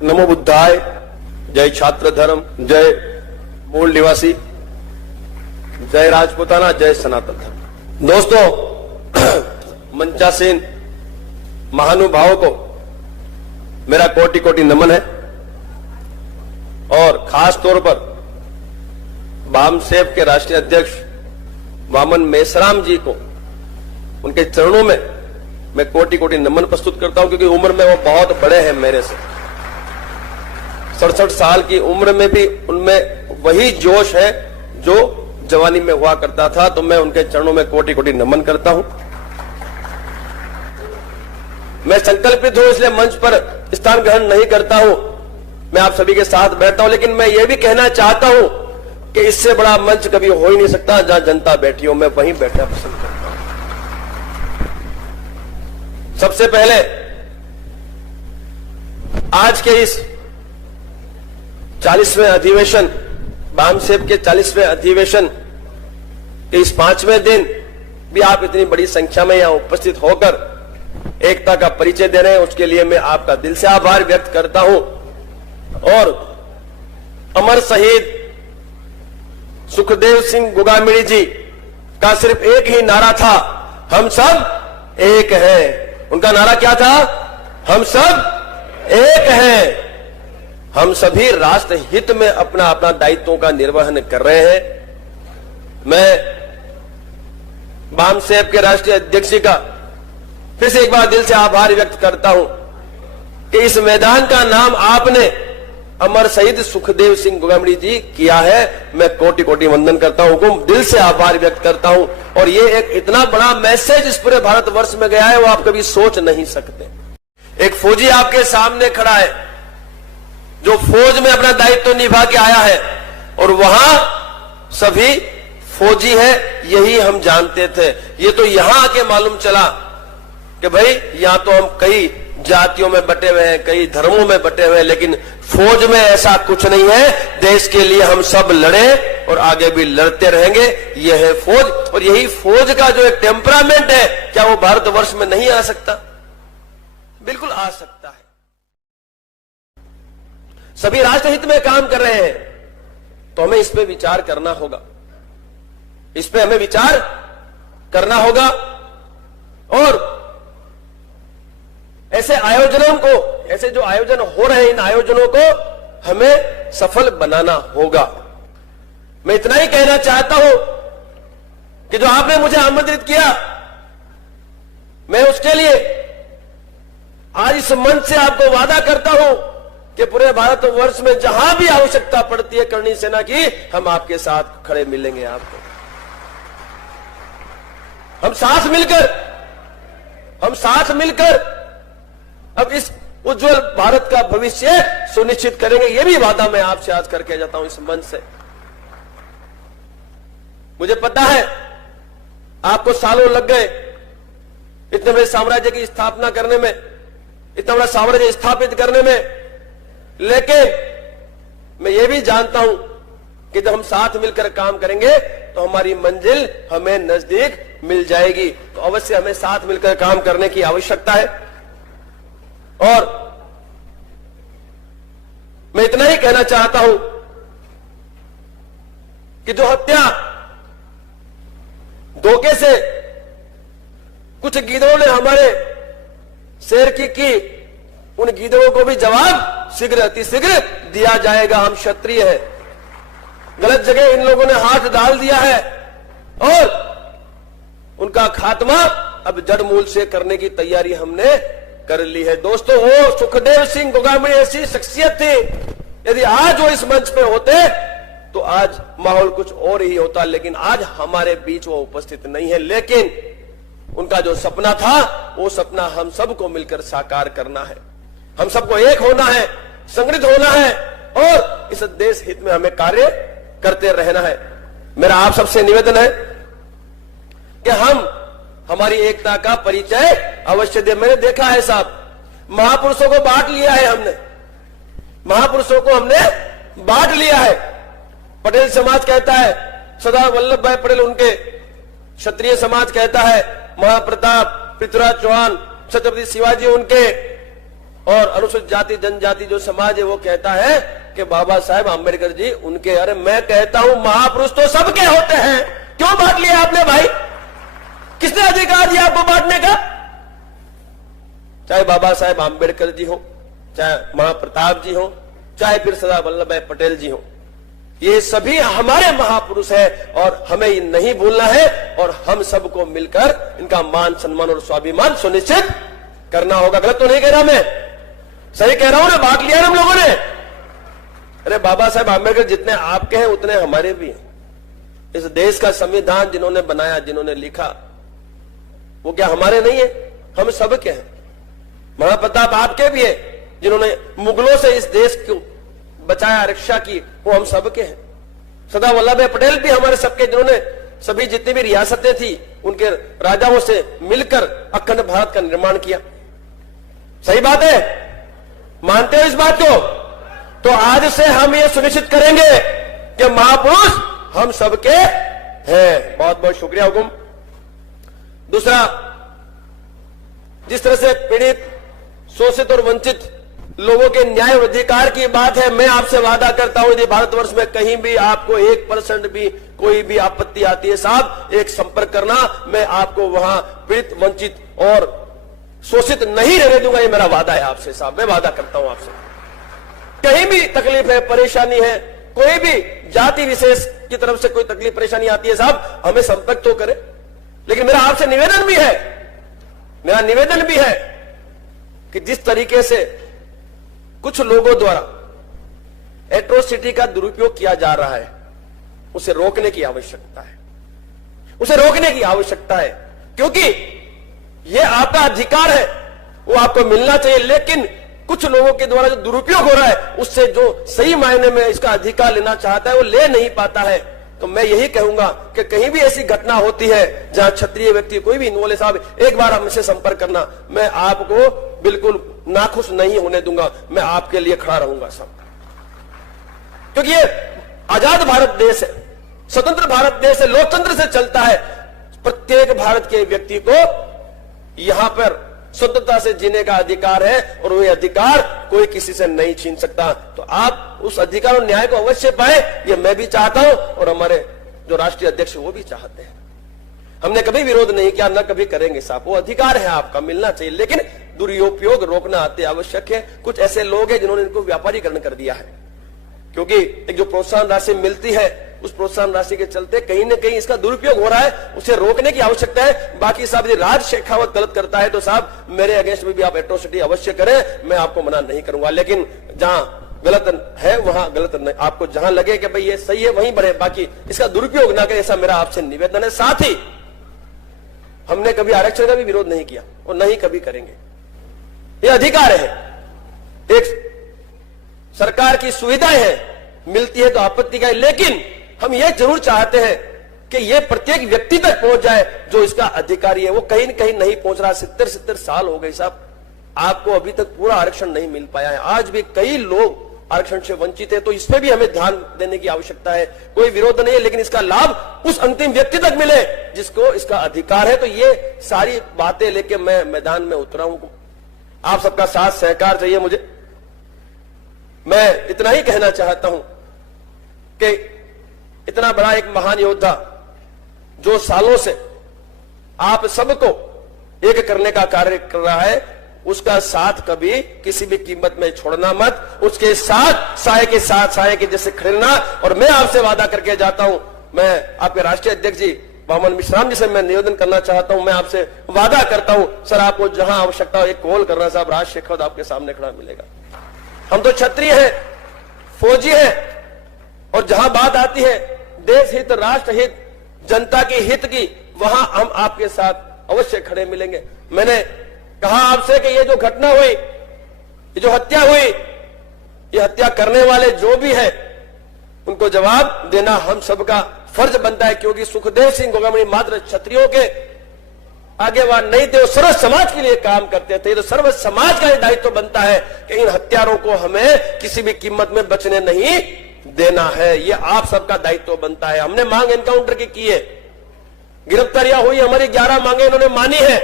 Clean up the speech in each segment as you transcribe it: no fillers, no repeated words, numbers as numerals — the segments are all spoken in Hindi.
नमो बुद्धाय, जय छात्र धर्म, जय मूल निवासी, जय राजपूताना, जय सनातन धर्म। दोस्तों, मंचासीन महानुभावों को मेरा कोटि कोटि नमन है और खास तौर पर बामसेब के राष्ट्रीय अध्यक्ष वामन मेश्राम जी को, उनके चरणों में मैं कोटि कोटि नमन प्रस्तुत करता हूं, क्योंकि उम्र में वो बहुत बड़े हैं मेरे से। 67 साल की उम्र में भी उनमें वही जोश है जो जवानी में हुआ करता था, तो मैं उनके चरणों में कोटि कोटि नमन करता हूं। मैं संकल्पित हूं, इसलिए मंच पर स्थान ग्रहण नहीं करता हूं, मैं आप सभी के साथ बैठता हूं, लेकिन मैं ये भी कहना चाहता हूं कि इससे बड़ा मंच कभी हो ही नहीं सकता जहां जनता बैठी हो, मैं वहीं बैठना पसंद करता हूं। सबसे पहले आज के इस 40वें अधिवेशन, बामसेब के 40वें अधिवेशन के इस 5वें दिन भी आप इतनी बड़ी संख्या में यहां उपस्थित होकर एकता का परिचय दे रहे हैं, उसके लिए मैं आपका दिल से आभार व्यक्त करता हूं। और अमर शहीद सुखदेव सिंह गोगामिणी जी का सिर्फ एक ही नारा था, हम सब एक हैं। उनका नारा क्या था? हम सब एक हैं। हम सभी राष्ट्र हित में अपना अपना दायित्वों का निर्वहन कर रहे हैं। मैं बामसेब के राष्ट्रीय अध्यक्ष का फिर से एक बार दिल से आभार व्यक्त करता हूं कि इस मैदान का नाम आपने अमर शहीद सुखदेव सिंह गोगामिणी जी किया है। मैं कोटि कोटि वंदन करता हूं, दिल से आभार व्यक्त करता हूं। और ये एक इतना बड़ा मैसेज इस पूरे भारतवर्ष में गया है, वो आप कभी सोच नहीं सकते। एक फौजी आपके सामने खड़ा है जो फौज में अपना दायित्व निभा के आया है, और वहां सभी फौजी है, यही हम जानते थे। ये तो यहां आके मालूम चला कि भाई यहां तो हम कई जातियों में बटे हुए हैं, कई धर्मों में बटे हुए हैं, लेकिन फौज में ऐसा कुछ नहीं है। देश के लिए हम सब लड़े और आगे भी लड़ते रहेंगे। यह है फौज, और यही फौज का जो एक टेम्परामेंट है, क्या वो भारतवर्ष में नहीं आ सकता? बिल्कुल आ सकता है। सभी राष्ट्रहित में काम कर रहे हैं, तो हमें इस पे विचार करना होगा, इस पे हमें विचार करना होगा। और ऐसे आयोजनों को, ऐसे जो आयोजन हो रहे हैं, इन आयोजनों को हमें सफल बनाना होगा। मैं इतना ही कहना चाहता हूं कि जो आपने मुझे आमंत्रित किया, मैं उसके लिए आज इस मंच से आपको वादा करता हूं कि पूरे भारतवर्ष में जहां भी आवश्यकता पड़ती है करणी सेना की, हम आपके साथ खड़े मिलेंगे। आपको हम साथ मिलकर अब इस उज्जवल भारत का भविष्य सुनिश्चित करेंगे। यह भी वादा मैं आपसे आज करके जाता हूं इस मंच से। मुझे पता है आपको सालों लग गए इतने बड़े साम्राज्य की स्थापना करने में, इतना बड़ा साम्राज्य स्थापित करने में, लेकिन मैं ये भी जानता हूं कि जब हम साथ मिलकर काम करेंगे तो हमारी मंजिल हमें नजदीक मिल जाएगी। तो अवश्य हमें साथ मिलकर काम करने की आवश्यकता है। और मैं इतना ही कहना चाहता हूं कि जो हत्या धोखे से कुछ गीदड़ों ने हमारे शेर की, उन गीदड़ों को भी जवाब शीघ्र अतिशीघ्र दिया जाएगा। हम क्षत्रिय हैं। गलत जगह इन लोगों ने हाथ डाल दिया है और उनका खात्मा अब जड़ मूल से करने की तैयारी हमने कर ली है। दोस्तों, वो सुखदेव सिंह गोगामिणी ऐसी शख्सियत थी, यदि आज वो इस मंच पे होते तो आज माहौल कुछ और ही होता, लेकिन आज हमारे बीच वो उपस्थित नहीं है। लेकिन उनका जो सपना था, वो सपना हम सबको मिलकर साकार करना है। हम सबको एक होना है, संगठित होना है और इस देश हित में हमें कार्य करते रहना है। मेरा आप सबसे निवेदन है कि हम हमारी एकता का परिचय अवश्य दे। मैंने देखा है साहब, महापुरुषों को बांट लिया है हमने, महापुरुषों को हमने बांट लिया है। पटेल समाज कहता है सरदार वल्लभ भाई पटेल, उनके क्षत्रिय समाज कहता है महाप्रताप, पृथ्वीराज चौहान, छत्रपति शिवाजी उनके, और अनुसूचित जाति जनजाति जो समाज है वो कहता है कि बाबा साहेब आंबेडकर जी उनके, अरे मैं कहता हूं महापुरुष तो सबके होते हैं, क्यों बांट लिया आपने भाई? किसने अधिकार दिया आपको बांटने का? चाहे बाबा साहेब आंबेडकर जी हो, चाहे महाप्रताप जी हो, चाहे फिर सरदार वल्लभ भाई पटेल जी हो, ये सभी हमारे महापुरुष हैं और हमें ये नहीं भूलना है और हम सबको मिलकर इनका मान सम्मान और स्वाभिमान सुनिश्चित करना होगा। गलत तो नहीं कह रहा मैं, सही कह रहा हूं ना? बांट लिया हम लोगों ने। अरे बाबा साहेब आंबेडकर जितने आपके हैं उतने हमारे भी हैं। इस देश का संविधान जिन्होंने बनाया, जिन्होंने लिखा, वो क्या हमारे नहीं है? हम सबके हैं। महाप्रताप आपके भी है, जिन्होंने मुगलों से इस देश को बचाया, रक्षा की, वो हम सबके हैं। सरदार वल्लभ भाई पटेल भी हमारे सबके, जिन्होंने सभी जितनी भी रियासतें थी उनके राजाओं से मिलकर अखंड भारत का निर्माण किया। सही बात है, मानते हो इस बात को? तो आज से हम ये सुनिश्चित करेंगे कि महापुरुष हम सबके हैं। बहुत बहुत शुक्रिया हुकुम। दूसरा, जिस तरह से पीड़ित, शोषित और वंचित लोगों के न्याय और अधिकार की बात है, मैं आपसे वादा करता हूं यदि भारतवर्ष में कहीं भी आपको 1% भी कोई भी आपत्ति आती है साहब, एक संपर्क करना, मैं आपको वहां पीड़ित, वंचित और शोषित नहीं रहने दूंगा। ये मेरा वादा है आपसे साहब, मैं वादा करता हूं आपसे। कहीं भी तकलीफ है, परेशानी है, कोई भी जाति विशेष की तरफ से कोई तकलीफ परेशानी आती है साहब, हमें संपर्क तो करें। लेकिन मेरा आपसे निवेदन भी है कि जिस तरीके से कुछ लोगों द्वारा एट्रोसिटी का दुरुपयोग किया जा रहा है, उसे रोकने की आवश्यकता है, उसे रोकने की आवश्यकता है। क्योंकि यह आपका अधिकार है, वो आपको मिलना चाहिए। लेकिन कुछ लोगों के द्वारा जो दुरुपयोग हो रहा है, उससे जो सही मायने में इसका अधिकार लेना चाहता है वो ले नहीं पाता है। तो मैं यही कहूंगा कि कहीं भी ऐसी घटना होती है जहां क्षत्रिय व्यक्ति कोई भी इन्वॉल्व है साहब, एक बार हमसे संपर्क करना, मैं आपको बिल्कुल नाखुश नहीं होने दूंगा, मैं आपके लिए खड़ा रहूंगा साहब। क्योंकि ये आजाद भारत देश है, स्वतंत्र भारत देश है, लोकतंत्र से चलता है। प्रत्येक भारत के व्यक्ति को यहां पर स्वतंत्रता से जीने का अधिकार है और वह अधिकार कोई किसी से नहीं छीन सकता। तो आप उस अधिकार और न्याय को अवश्य पाए, ये मैं भी चाहता हूं और हमारे जो राष्ट्रीय अध्यक्ष वो भी चाहते हैं। हमने कभी विरोध नहीं किया, ना कभी करेंगे साहब, वो अधिकार है आपका, मिलना चाहिए। लेकिन दुरुपयोग रोकना अति आवश्यक है। कुछ ऐसे लोग हैं जिन्होंने इनको व्यापारीकरण कर दिया है, क्योंकि एक जो प्रोत्साहन राशि मिलती है, उस प्रोत्साहन राशि के चलते कहीं न कहीं इसका दुरुपयोग हो रहा है, उसे रोकने की आवश्यकता है। बाकी साहब यदि राज शेखावत गलत करता है तो साहब मेरे अगेंस्ट में भी आप एट्रोसिटी अवश्य करें, मैं आपको मना नहीं करूंगा। लेकिन जहां गलत है वहां गलत नहीं, आपको जहां लगे कि भाई ये सही है वहीं बढ़े, बाकी इसका दुरुपयोग ना करें, ऐसा मेरा आपसे निवेदन है। साथ ही हमने कभी आरक्षण का भी विरोध नहीं किया और नहीं कभी करेंगे, ये अधिकार है। एक सरकार की सुविधाएं हैं, मिलती है तो आपत्ति का है, लेकिन हम ये जरूर चाहते हैं कि ये प्रत्येक व्यक्ति तक पहुंच जाए जो इसका अधिकारी है। वो कहीं न कहीं नहीं पहुंच रहा। 70 साल हो गए साहब, आपको अभी तक पूरा आरक्षण नहीं मिल पाया है। आज भी कई लोग आरक्षण से वंचित है, तो इस पे भी हमें ध्यान देने की आवश्यकता है। कोई विरोध नहीं है, लेकिन इसका लाभ उस अंतिम व्यक्ति तक मिले जिसको इसका अधिकार है। तो ये सारी बातें लेके मैं मैदान में उतरा हूं। आप सबका साथ सहकार चाहिए मुझे। मैं इतना ही कहना चाहता हूं कि इतना बड़ा एक महान योद्धा जो सालों से आप सबको एक करने का कार्य कर रहा है, उसका साथ कभी किसी भी कीमत में छोड़ना मत। उसके साथ साए के साथ साए के जैसे खिलना। और मैं आपसे वादा करके जाता हूं, मैं आपके राष्ट्रीय अध्यक्ष जी वामन मिश्राम जी से मैं निवेदन करना चाहता हूं, मैं आपसे वादा करता हूं सर, आपको जहां आवश्यकता हो एक कॉल करना साहब, राज शेखावत आपके सामने खड़ा मिलेगा। हम तो क्षत्रिय हैं, फौजी हैं, और जहां बात आती है देश हित, राष्ट्र हित, जनता के हित की, वहां हम आपके साथ अवश्य खड़े मिलेंगे। मैंने कहा आपसे कि ये जो घटना हुई, ये जो हत्या हुई, ये हत्या करने वाले जो भी है उनको जवाब देना हम सबका फर्ज बनता है। क्योंकि सुखदेव सिंह गोगामणि मात्र क्षत्रियों के आगेवान नहीं थे, वो सर्व समाज के लिए काम करते थे। तो सर्व समाज का दायित्व बनता है कि इन हत्यारों को हमें किसी भी कीमत में बचने नहीं देना है। ये आप सबका दायित्व बनता है। हमने मांग एनकाउंटर की है, गिरफ्तारियां हुई, हमारी 11 मांगे इन्होंने मानी है।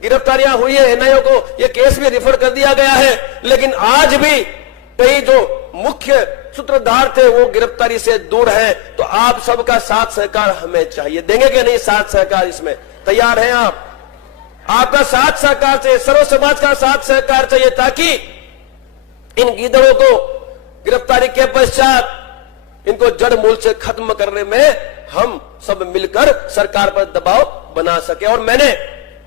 गिरफ्तारियां हुई है, एनआईए को ये केस भी रिफर कर दिया गया है, लेकिन आज भी कई जो मुख्य सूत्रधार थे वो गिरफ्तारी से दूर हैं। तो आप सबका साथ सहकार हमें चाहिए। देंगे कि नहीं साथ सहकार? इसमें तैयार हैं आप? आपका साथ सहकार चाहिए, सर्व समाज का साथ सहकार चाहिए, ताकि इन गीदड़ों को गिरफ्तारी के पश्चात इनको जड़ मूल से खत्म करने में हम सब मिलकर सरकार पर दबाव बना सके। और मैंने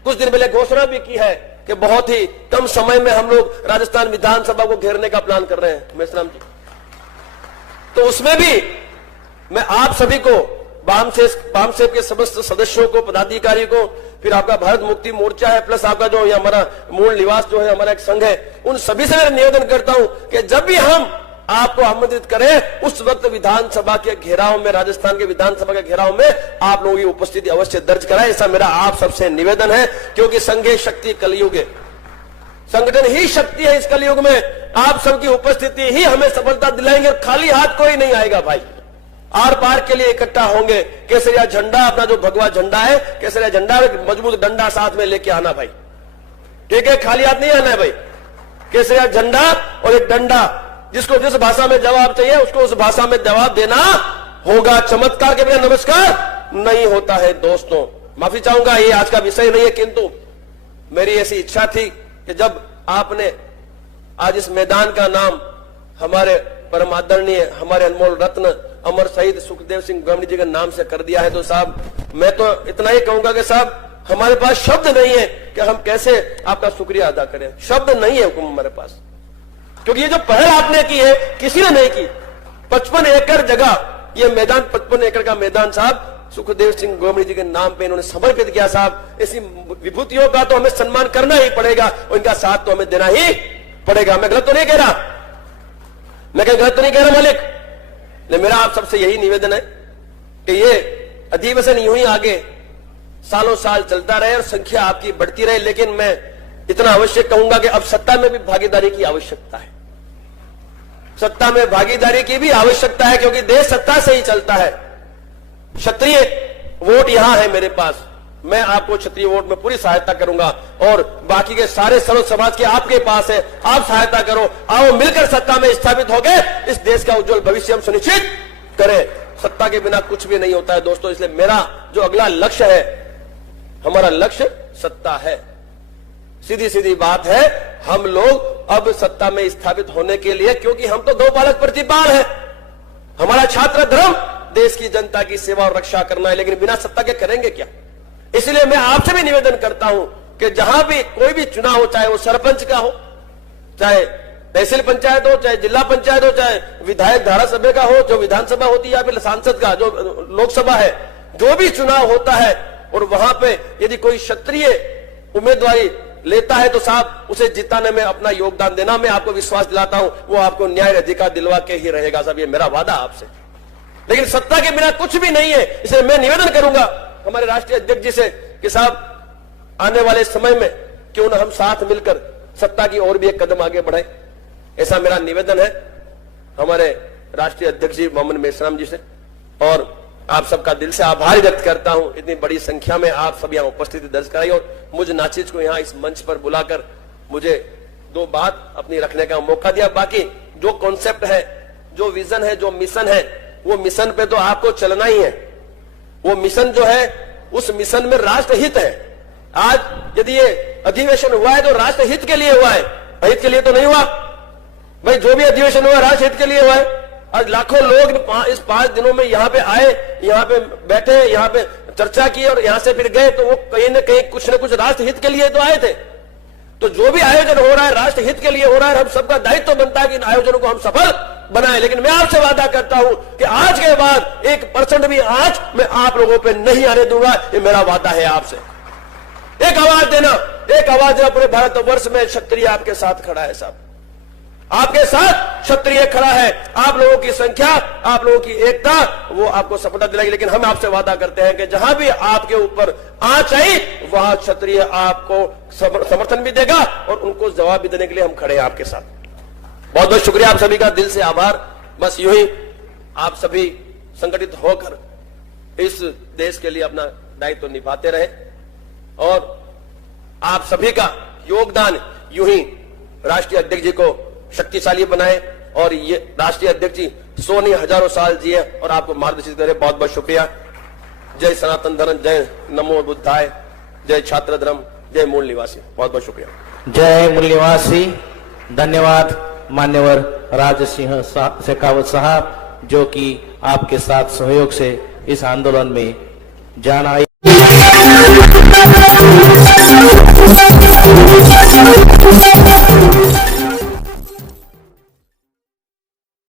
कुछ दिन पहले घोषणा भी की है कि बहुत ही कम समय में हम लोग राजस्थान विधानसभा को घेरने का प्लान कर रहे हैं मेश्राम जी। तो उसमें भी मैं आप सभी को, बामसेब के समस्त सदस्यों को, पदाधिकारी को, फिर आपका भारत मुक्ति मोर्चा है, प्लस आपका जो ये हमारा मूल निवास जो है, हमारा एक संघ है, उन सभी से मैं निवेदन करता हूं कि जब भी हम आपको आमंत्रित करें उस वक्त विधानसभा के घेराव में, राजस्थान के विधानसभा के घेराव में आप लोगों की उपस्थिति अवश्य दर्ज कराएं। ऐसा मेरा आप सबसे निवेदन है, क्योंकि संघे शक्ति कलयुग है, संगठन ही शक्ति है इस कलयुग में। आप सबकी उपस्थिति ही हमें सफलता दिलाएंगे। खाली हाथ कोई नहीं आएगा भाई, आर पार के लिए इकट्ठा होंगे। केसरिया झंडा, अपना जो भगवा झंडा है, केसरिया झंडा, मजबूत डंडा साथ में लेके आना भाई, ठीक है? खाली हाथ नहीं आना है भाई। केसरिया झंडा और एक डंडा, जिसको जिस भाषा में जवाब चाहिए उसको उस भाषा में जवाब देना होगा। चमत्कार के बिना नमस्कार नहीं होता है दोस्तों। माफी चाहूंगा, ये आज का विषय नहीं है, किंतु मेरी ऐसी इच्छा थी कि जब आपने आज इस मैदान का नाम हमारे परम आदरणीय, हमारे अनमोल रत्न अमर शहीद सुखदेव सिंह गोमड़ी जी के नाम से कर दिया है, तो साहब मैं तो इतना ही कहूंगा कि साहब हमारे पास शब्द नहीं है कि हम कैसे आपका शुक्रिया अदा करें। शब्द नहीं है हुकुम हमारे पास, क्योंकि ये जो पहल आपने की है किसी ने नहीं की। 55 एकड़ जगह, ये मैदान 55 एकड़ का मैदान साहब सुखदेव सिंह गोमड़ी जी के नाम पे इन्होंने समर्पित किया। साहब ऐसी विभूतियों का तो हमें सम्मान करना ही पड़ेगा और इनका साथ तो हमें देना ही पड़ेगा। मैं गलत तो नहीं कह रहा, मैं कहीं गलत तो नहीं कह रहा मालिक, लेकिन मेरा आप सबसे यही निवेदन है कि ये अधिवेशन यूं ही आगे सालों साल चलता रहे और संख्या आपकी बढ़ती रहे। लेकिन मैं इतना अवश्य कहूंगा कि अब सत्ता में भी भागीदारी की आवश्यकता है, सत्ता में भागीदारी की भी आवश्यकता है, क्योंकि देश सत्ता से ही चलता है। क्षत्रिय वोट यहां है मेरे पास, मैं आपको क्षत्रिय वोट में पूरी सहायता करूंगा और बाकी के सारे सर्व समाज के आपके पास है, आप सहायता करो। आओ मिलकर सत्ता में स्थापित होके इस देश का उज्जवल भविष्य हम सुनिश्चित करें। सत्ता के बिना कुछ भी नहीं होता है दोस्तों, इसलिए मेरा जो अगला लक्ष्य है, हमारा लक्ष्य सत्ता है। सीधी सीधी बात है, हम लोग अब सत्ता में स्थापित होने के लिए, क्योंकि हम तो गौपालक प्रतिपाल है, हमारा छात्र धर्म देश की जनता की सेवा और रक्षा करना है, लेकिन बिना सत्ता के करेंगे क्या? इसलिए मैं आपसे भी निवेदन करता हूं कि जहां भी कोई भी चुनाव हो, चाहे वो सरपंच का हो, चाहे तहसील पंचायत हो, चाहे जिला पंचायत हो, चाहे विधायक धारासभ्य का हो, जो विधानसभा होती है, या फिर सांसद का जो लोकसभा है, जो भी चुनाव होता है, और वहां पे यदि कोई क्षत्रिय उम्मीदवारी लेता है तो साहब उसे जिताने में अपना योगदान देना। मैं आपको विश्वास दिलाता हूं वो आपको न्याय अधिकार दिलवा के ही रहेगा साहब, ये मेरा वादा आपसे। लेकिन सत्ता के बिना कुछ भी नहीं है, इसलिए मैं निवेदन करूंगा हमारे राष्ट्रीय अध्यक्ष जी से कि साहब आने वाले समय में क्यों ना हम साथ मिलकर सत्ता की ओर भी एक कदम आगे बढ़े, ऐसा मेरा निवेदन है हमारे राष्ट्रीय अध्यक्ष जी मोहम्मद मेश्राम जी से। और आप सबका दिल से आभार व्यक्त करता हूं, इतनी बड़ी संख्या में आप सब यहां उपस्थिति दर्ज कराई और मुझ नाचिज को यहां इस मंच पर बुलाकर मुझे दो बात अपनी रखने का मौका दिया। बाकी जो कॉन्सेप्ट है, जो विजन है, जो मिशन है, वो मिशन पे तो आपको चलना ही है। वो मिशन जो है, उस मिशन में राष्ट्र हित है। आज यदि ये अधिवेशन हुआ है तो राष्ट्र हित के लिए हुआ है, अहित के लिए तो नहीं हुआ भाई। जो भी अधिवेशन हुआ राष्ट्र हित के लिए हुआ है। आज लाखों लोग इस 5 दिनों में यहाँ पे आए, यहाँ पे बैठे, यहाँ पे चर्चा की और यहाँ से फिर गए, तो वो कहीं ना कहीं कुछ न कुछ राष्ट्र हित के लिए तो आए थे। तो जो भी आयोजन हो रहा है राष्ट्र हित के लिए हो रहा है, हम सबका दायित्व बनता है कि इन आयोजनों को हम सफल बनाए। लेकिन मैं आपसे वादा करता हूं कि आज के बाद 1% भी आंच मैं आप लोगों पे नहीं आने दूंगा, ये मेरा वादा है आपसे। एक आवाज देना, एक आवाज देना, पूरे भारतवर्ष में क्षत्रिय आपके साथ खड़ा है साहब, आपके साथ क्षत्रिय खड़ा है। आप लोगों की संख्या, आप लोगों की एकता, वो आपको सफलता दिलाएगी। लेकिन हम आपसे वादा करते हैं कि जहां भी आपके ऊपर आंच आई वहां क्षत्रिय आपको समर्थन भी देगा और उनको जवाब भी देने के लिए हम खड़े हैं आपके साथ। बहुत बहुत शुक्रिया, आप सभी का दिल से आभार। बस यूं ही आप सभी संगठित होकर इस देश के लिए अपना दायित्व निभाते रहे और आप सभी का योगदान यूं ही राष्ट्रीय अध्यक्ष जी को शक्तिशाली बनाए और ये राष्ट्रीय अध्यक्ष जी 100 नहीं हजारों साल जिए और आपको मार्गदर्शित करे। बहुत बहुत शुक्रिया। जय सनातन धर्म, जय नमो बुद्धाय, जय छात्र धर्म, जय मूल निवासी। बहुत बहुत शुक्रिया। जय मूल निवासी। धन्यवाद मान्यवर राजसिंह शेखावत साहब, जो कि आपके साथ सहयोग से इस आंदोलन में जान आए।